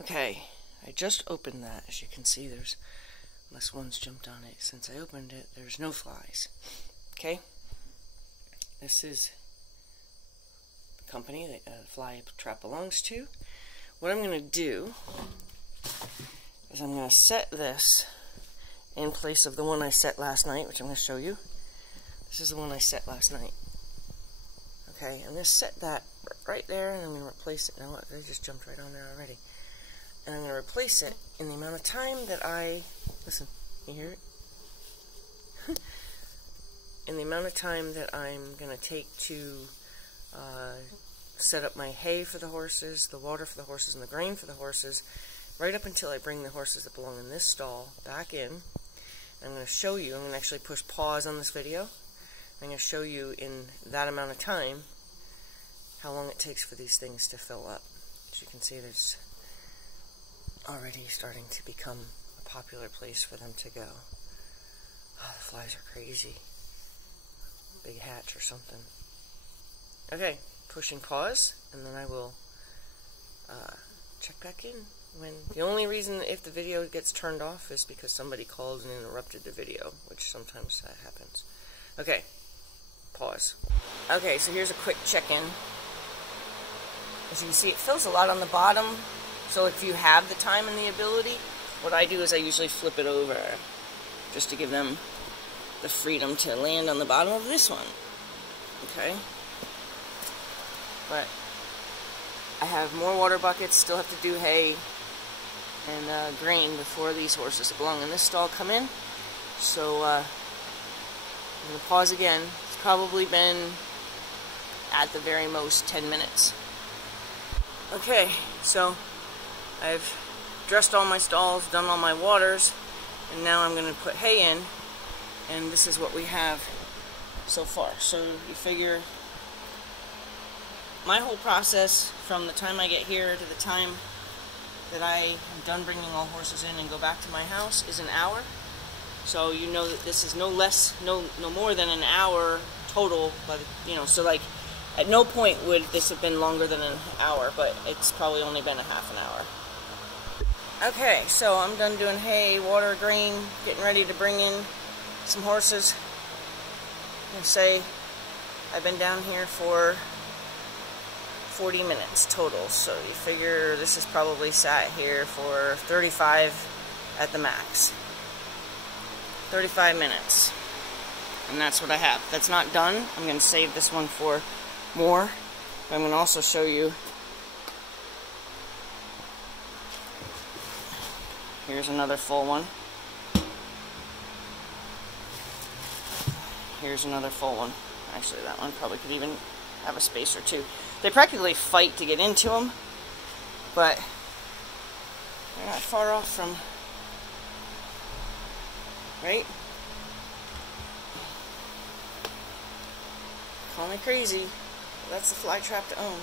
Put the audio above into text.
Okay, I just opened that. As you can see, there's, unless one's jumped on it since I opened it, there's no flies. Okay, this is the company that fly trap belongs to. What I'm going to do is I'm going to set this in place of the one I set last night, which I'm going to show you. This is the one I set last night. Okay, I'm going to set that right there, and I'm going to replace it. Now, they just jumped right on there already. And I'm going to replace it in the amount of time that I... Listen, you hear it? In the amount of time that I'm going to take to set up my hay for the horses, the water for the horses, and the grain for the horses, right up until I bring the horses that belong in this stall back in. I'm going to show you, I'm going to actually push pause on this video. I'm going to show you in that amount of time how long it takes for these things to fill up. As you can see, there's already starting to become a popular place for them to go. Oh, the flies are crazy. Big hatch or something. Okay, pushing pause, and then I will check back in. When the only reason if the video gets turned off is because somebody called and interrupted the video, which sometimes that happens. Okay, pause. Okay, so here's a quick check-in. As you can see, it fills a lot on the bottom. So if you have the time and the ability, what I do is I usually flip it over just to give them the freedom to land on the bottom of this one. Okay? But I have more water buckets, still have to do hay and grain before these horses that belong in this stall come in. So I'm going to pause again. It's probably been at the very most 10 minutes. Okay, so I've dressed all my stalls, done all my waters, and now I'm going to put hay in, and this is what we have so far. So you figure my whole process from the time I get here to the time that I am done bringing all horses in and go back to my house is an hour. So you know that this is no more than an hour total. By the, so like at no point would this have been longer than an hour, but it's probably only been a half an hour. Okay, so I'm done doing hay, water, grain, getting ready to bring in some horses. I'm going to say I've been down here for 40 minutes total, so you figure this is probably sat here for 35 at the max. 35 minutes. And that's what I have. That's not done. I'm going to save this one for more, but I'm going to also show you. Here's another full one. Here's another full one. Actually, that one probably could even have a space or two. They practically fight to get into them, but they're not far off from, right? Call me crazy, but that's the fly trap to own.